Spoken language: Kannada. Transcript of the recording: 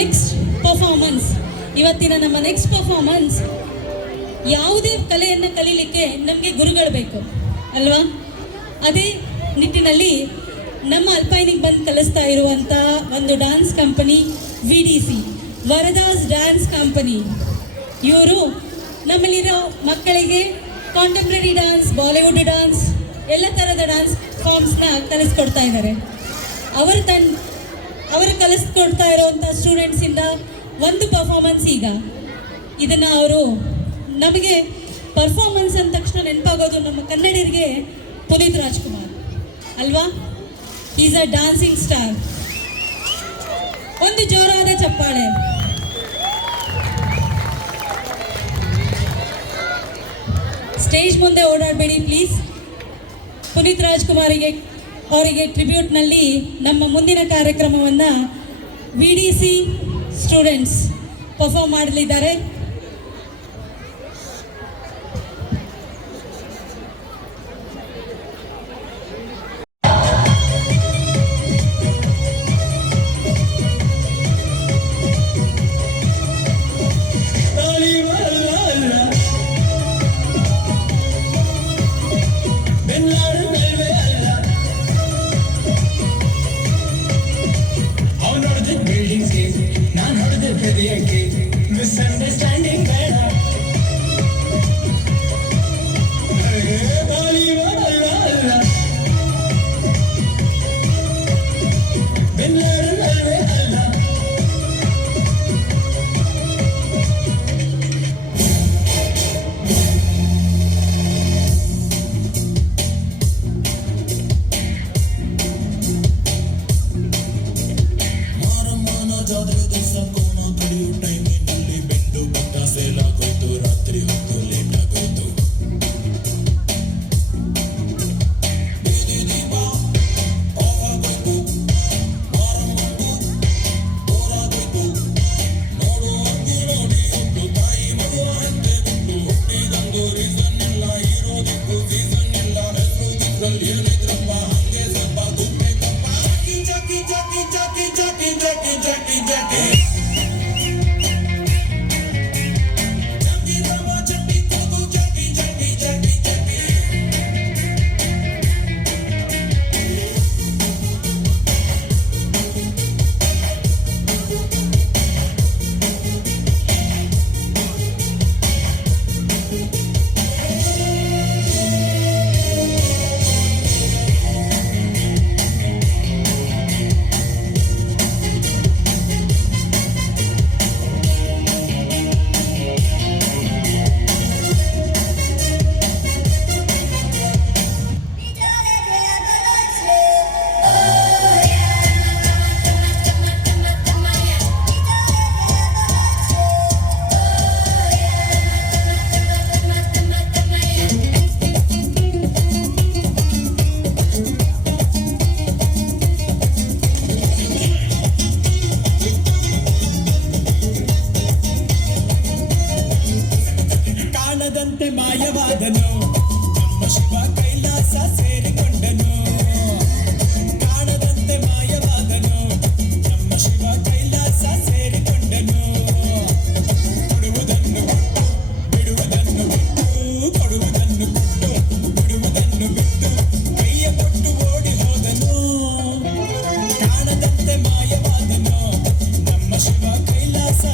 ನೆಕ್ಸ್ಟ್ ಪರ್ಫಾರ್ಮೆನ್ಸ್, ಇವತ್ತಿನ ನಮ್ಮ ನೆಕ್ಸ್ಟ್ ಪರ್ಫಾರ್ಮೆನ್ಸ್, ಯಾವುದೇ ಕಲೆಯನ್ನು ಕಲೀಲಿಕ್ಕೆ ನಮಗೆ ಗುರುಗಳು ಬೇಕು ಅಲ್ವಾ? ಅದೇ ನಿಟ್ಟಿನಲ್ಲಿ ನಮ್ಮ ಅಲ್ಪೈನಿಗೆ ಬಂದು ಕಲಿಸ್ತಾ ಇರುವಂಥ ಒಂದು dance company VDC, Varadas dance company. ಇವರು ನಮ್ಮಲ್ಲಿರೋ ಮಕ್ಕಳಿಗೆ ಕಾಂಟೆಂಪ್ರರಿ ಡ್ಯಾನ್ಸ್, ಬಾಲಿವುಡ್ ಡ್ಯಾನ್ಸ್, ಎಲ್ಲ ಥರದ ಡ್ಯಾನ್ಸ್ ಫಾರ್ಮ್ಸ್ನ ಕಲಿಸ್ಕೊಡ್ತಾ ಇದ್ದಾರೆ. ಅವರು ಕಲಿಸ್ಕೊಡ್ತಾ ಇರೋವಂಥ ಸ್ಟೂಡೆಂಟ್ಸಿಂದ ಒಂದು ಪರ್ಫಾರ್ಮೆನ್ಸ್ ಈಗ ಇದನ್ನು ಅವರು ನಮಗೆ ಪರ್ಫಾರ್ಮೆನ್ಸ್ ಅಂದ ತಕ್ಷಣ ನೆನಪಾಗೋದು ನಮ್ಮ ಕನ್ನಡಿಗರಿಗೆ ಪುನೀತ್ ರಾಜ್ಕುಮಾರ್ ಅಲ್ವಾ? Is a dancing star. ಒಂದು ಜೋರಾದ ಚಪ್ಪಾಳೆ. ಸ್ಟೇಜ್ ಮುಂದೆ ಓಡಾಡಬೇಡಿ ಪ್ಲೀಸ್. ಪುನೀತ್ ರಾಜ್ಕುಮಾರಿಗೆ ಅವರಿಗೆ ಟ್ರಿಬ್ಯೂಟ್ನಲ್ಲಿ ನಮ್ಮ ಮುಂದಿನ ಕಾರ್ಯಕ್ರಮವನ್ನು VDC ಸ್ಟೂಡೆಂಟ್ಸ್ ಪರ್ಫಾರ್ಮ್ ಮಾಡಲಿದ್ದಾರೆ. Misunderstanding better. ಮಾಯವಾದನು ನಮ್ಮ ಶಿವ ಕೈಲಾಸ ಸೇರಿಕೊಂಡನು. ಕಾಣದಂತೆ ಮಾಯವಾದನು ನಮ್ಮ ಶಿವ ಕೈಲಾಸ ಸೇರಿಕೊಂಡನು. ಕೊಡುವುದನ್ನು ಬಿಡುವುದನ್ನು ಬಿಟ್ಟು, ಕೊಡುವುದನ್ನು ಬಿಟ್ಟು ಬಿಡುವುದನ್ನು ಬಿಟ್ಟು ಕೈಯ ಕೊಟ್ಟು ಓಡಿ ಹೋದನು. ಕಾಣದಂತೆ ಮಾಯವಾದನು ನಮ್ಮ ಶಿವ ಕೈಲಾಸ